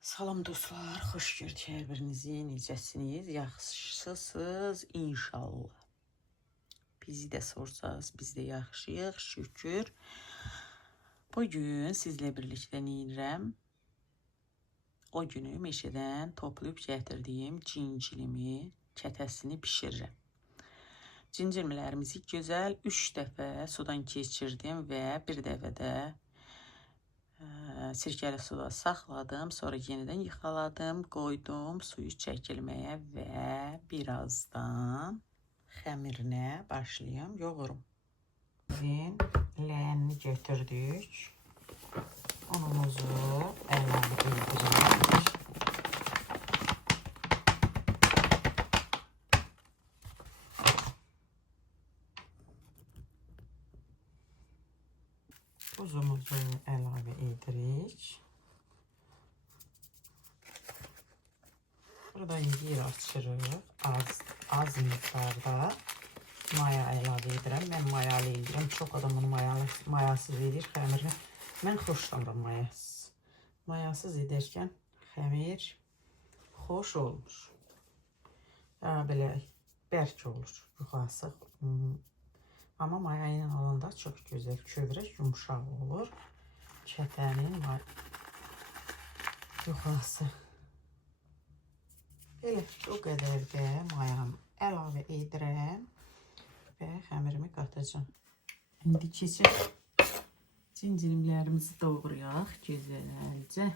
Salam dostlar, xoş gördük hər birinizi. Necəsiniz? Yaxşısınız inşallah. Bizi də sorsanız, biz də yaxşıyıq, şükür. Bugün sizlə birlikdə neyirəm? O günü meşədən toplayıb gətirdiyim cincilimi, kətəsini bişirirəm. Cincirmilərimizi gözəl 3 dəfə sudan keçirdim və bir dəfə də sirkəli suda saxladım. Sonra yenidən yıxaladım, qoydum suyu çəkilməyə və birazdan xəmirinə başlayım, yoğurum. Ləyənini götürdük. Unumuzu əlavə edirik. Buzumuzu əlavə edirik. Burada incir açırıq. Az miqdarda maya əlavə edirəm. Mən mayalı edirəm. Çox adamın mayasız edir xəmirini. Mən xoşlamıram mayasız. Mayasız edərkən xəmir xoş olmur. Belə bərk olur. Yuxası. Amma maya ilə alanda çox gözəl kövrək, yumuşaq olur. Kətənin yuxası. Belə o qədər də mayamı əlavə edirəm və xəmirimi qatacağım. İndi keçib cincirlərimizi doğrayaq gözəlcə.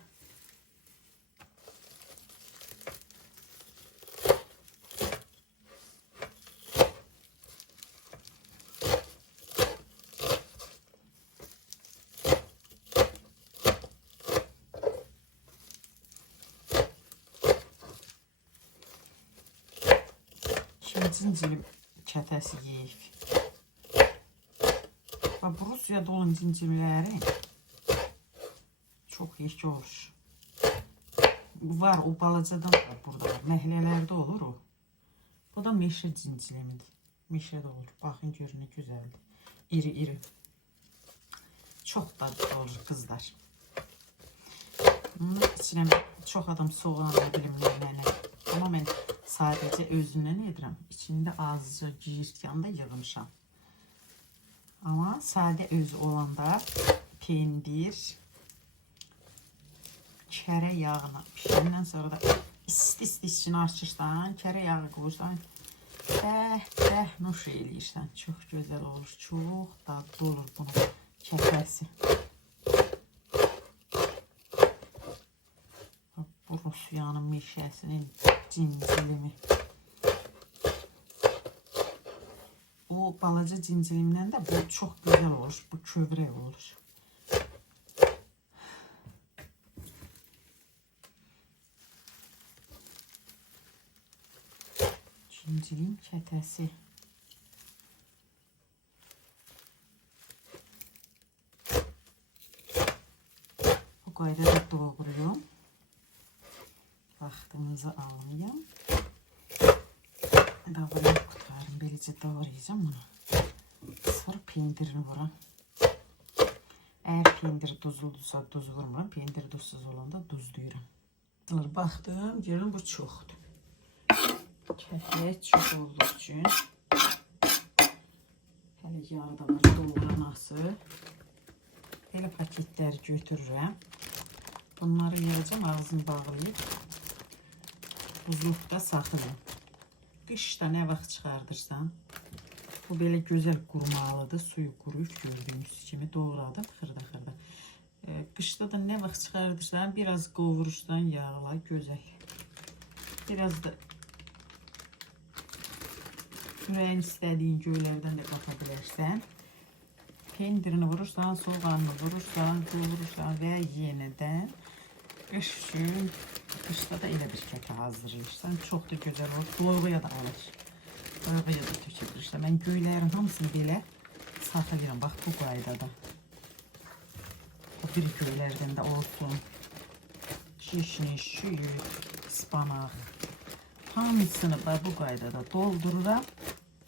Cincirim kətəsi yeyib. Bu Rusiyada olan cincirləri çox yekə olur. Var, o balacadan da burada var. Məhəllələrdə olur o. Bu da meşə cincirimidir. Meşədə olur. Baxın, görün nə gözəldir. İri-iri. Çox dadlı olur qızlar. Bunun içine çox adam soğan bilimlərlə. Amma mən sadəcə özündən edirəm. İçində azca giyirtkanda yığmışam. Amma sadə özü olanda pendir, kərə yağına pişəndən sonra da isti-isti içini açırsan, kərə yağı qoyursan, bəh nuş eləyirsən. Çox gözəl olur, çox dadlı olur bunun kətəsi. Bu Rusiyanın meşəsinin cincilimi. O balaca cincilimdən də bu çox gözəl olur. Bu kövrək olur. Cincilim kətəsi. Bu qaydada doğruyum. Vaxtınızı almayayım. Davranıb qutarım. Beləcə doğrayacağım bunu. Sonra pendirini vuram. Əgər pendir duzludursa duz vurmuram. Pendir duzsuz olanda duzluyuram. Baxdım, görün bu çoxdur. Kətək çox olduğu üçün hələ yağı da var, doğranası. Elə paketləri götürürəm. Bunları yiyəcəm, ağzını bağlayıb buzluqda saxlayın. Qışda nə vaxt çıxardırsan, bu belə gözəl qurumalıdır. Suyu quruyub gördüyünüz kimi doğradım xırda-xırda. Qışda da nə vaxt çıxardırsan, biraz qovurursan yağla, gözəl. Biraz da ürəyin istədiyin göylərdən də qata bilərsən. Pendirini vurursan, soğanını vurursan, qovurursan və yenidən qış üçün, qışda da elə bir kətə hazırlayırsan. Çox da gözəl olur. Dolğuya da alır. Dolğuya da tökülürsən. Mən göylərin hamısını belə saxlayıram. Bax, bu qaydada. O bir göylərdən də olsun. Kişniş, şüyüd, ıspanaq. Hamısını bu qaydada doldururam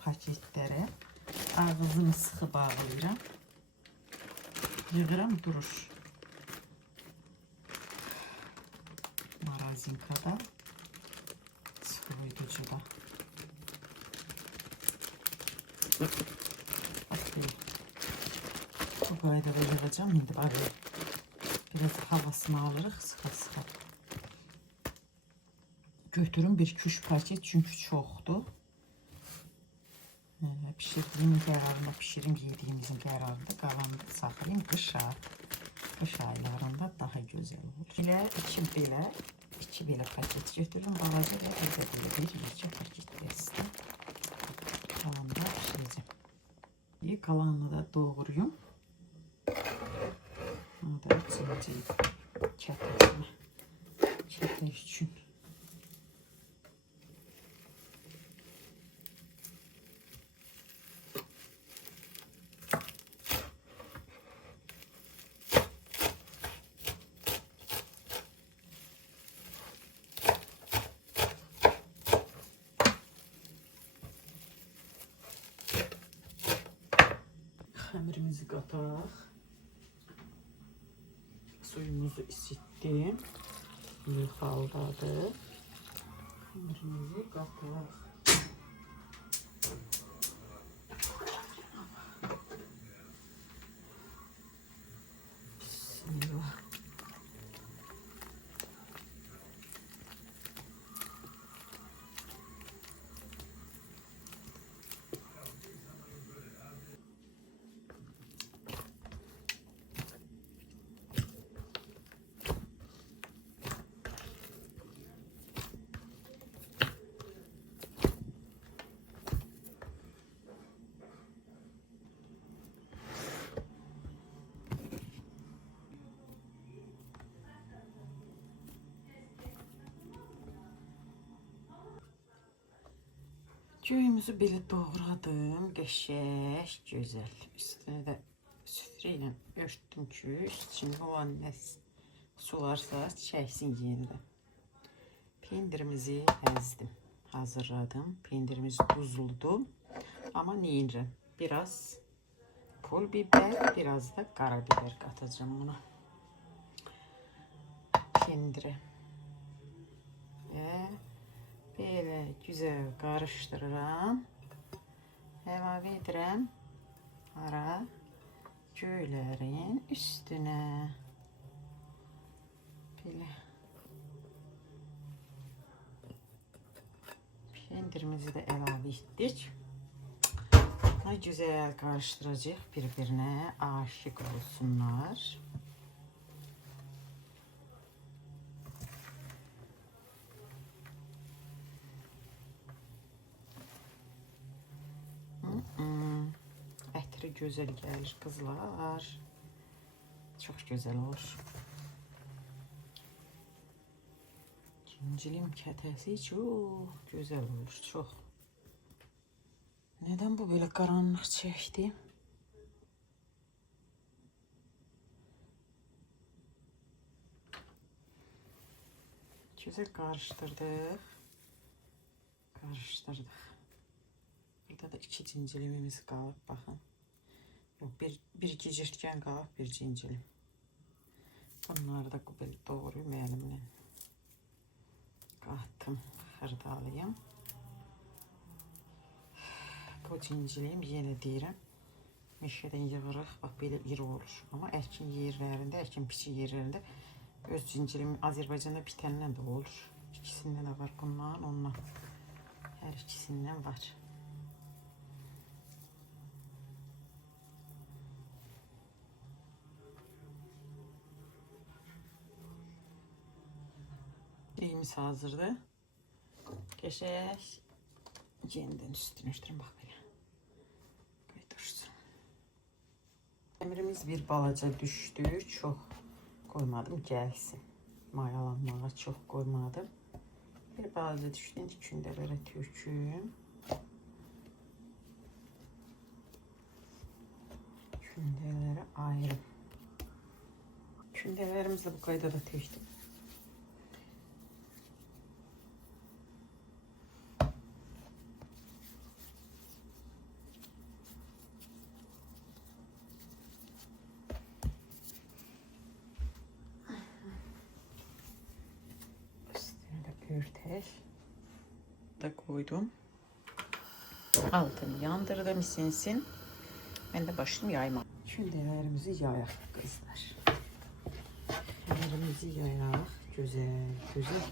paketlərə. Ağzını sıxı bağlayıram. Yığıram, durur. rezinkada, sıkı uyutucuda. Bu qaydada yığacağım. İndi var ya, biraz havasını alırıq, sıxa-sıxa. Götürün bir 2-3 paket çünkü çoxdur. Pişirdiğim qərarında pişirim, yediğimizin qərarında qalanını saxlayayım qışa. Qış aylarında daha güzel olur. İki belə paket götürürüm. Balaca və bir paket versin. Kalanını da pişireceğim. Kalanını da doğrayayım. Onu da içeceğim. Çətir üçün. Xəmirimizi qataq. Suyumuzu isitdim. Yıxaldadır. Xəmirimizi qataq. Bismillah. Köyümüzü belə doğradım, qəşəng, gözəl. Üstünə də süfrə ilə örtdüm ki, üst için olan nə sularsa çəksin yenidən. Pendirimizi əzdim, hazırladım. Pendirimiz duzludu, amma neyinirəm? Biraz pul biber, biraz da karabiber katacağım buna. Pendire. Ve böyle güzel karıştırıram. Əlavə edirəm ara göylərin üstünə. Belə. Pendirimizi de əlavə etdik. Güzel karıştıracağıq, birbirine aşık olsunlar. Ətri güzel gelir kızlar. Çok güzel olur. Cincilim kətəsi çok güzel olur, çok. Neden bu böyle karanlık çekti? Güzel karıştırdık. Burada da 2 cincilimimiz qalıb, baxın. Yok, bir iki cirkən qalıb, bir cincilim. Bunları da belə doğrayım əlimlə. Qatdım, xırdalayım. Bu cincilim yenə deyirəm. Meşədən yığırıq, bax belə iri olur. Amma əkin yerlərində, əkin piçi yerlərində öz cincilim Azərbaycanda bitəndən də olur. İkisindən də var bundan, ondan. Hər ikisindən var. Neyimiz hazırdır. Qəşəng. Yenidən üstünü örtürüm, bax belə. Dursun. Əmrimiz bir balaca düşdü. Çox koymadım, gəlsin. Mayalanmağa çox koymadım. Bir balaca düşdü. İndi kündələrə töküm. Kündələrə ayırım. Kündələrimizi bu qaydada tökdüm. örtək. Da koydum. Altını yandırdım isinsin. Ben de başlayayım yayma. Şimdi yerimizi yayak kızlar. Yerimizi yayak. Güzel güzel.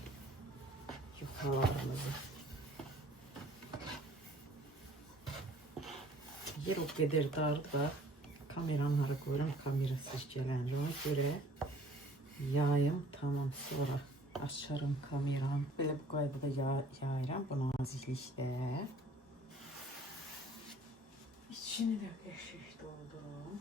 Yukarılarımızı. Yer o kadar dardı da kameranı hara koyuram. Kamerasız gelen ona göre yayım tamam, sonra açarım kameram. Böyle bu qaydada yayıram bu nazikliklə. İçini de qəşəng doldurum.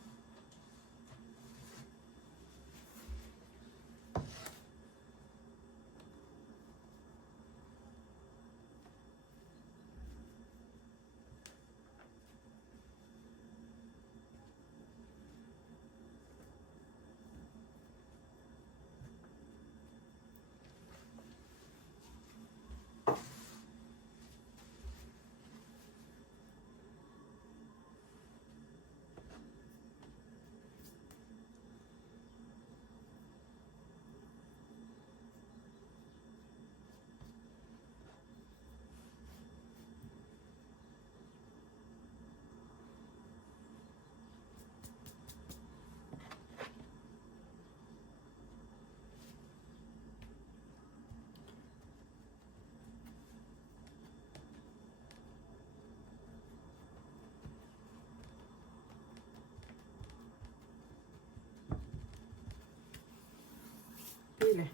Böyle.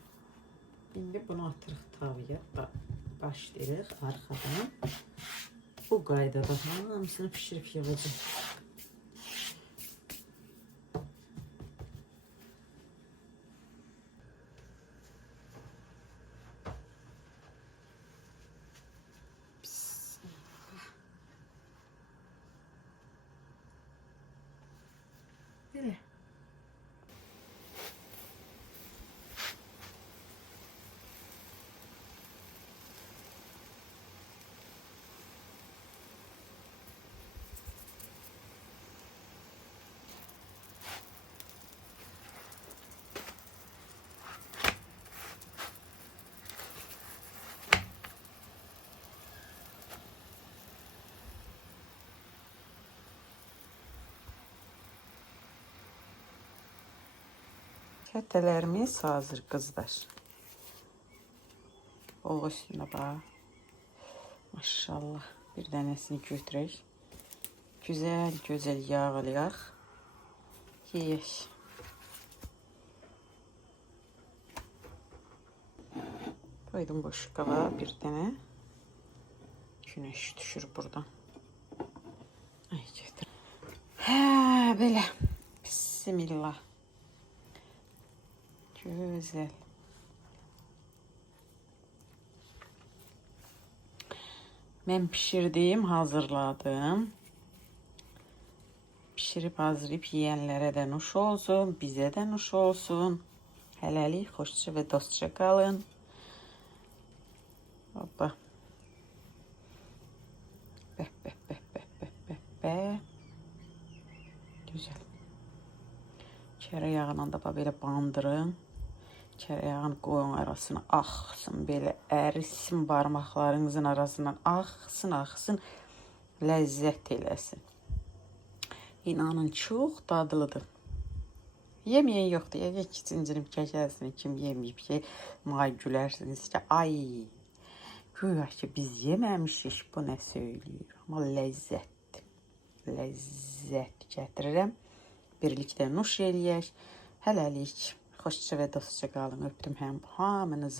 Şimdi bunu atırıq tavaya, başlayırıq arxadan. Bu qaydada hamısını pişirib yığacağım. Böyle. Köftelerimiz hazır kızlar. O üstüne bak. Maşallah. Bir tanesini götürək. Güzel güzel yağlayaq. Yeyək. Koydum boşluğa bir tane. Güneş düşür buradan. Ay getir. Ha böyle. Bismillah. Güzel. Ben pişirdim, hazırladım. Pişirip hazırlayıp yiyenlere de nuş olsun, bize de nuş olsun. Hələlik, xoşça ve dostça kalın. Hoppa. Beh beh beh beh beh beh beh. Güzel. Tereyağına da böyle bandırın. Tereyağını koyun arasına axsın, böyle ərisin, parmaqlarınızın arasından axsın, axsın, ləzzət eləsin. İnanın çox dadlıdır. Yemeyen yoktu. Ya ki zincirim keçərsiniz, kim yemeyip ki, may gülərsiniz ki, ay, güya ki biz yeməmişik, bu nə söylüyor. Amma ləzzətdir. Ləzzət gətirirəm. Birlikdə nuş eləyək. Hələlik. Xoşça və dostça qalın. Öptüm həm hamınızı.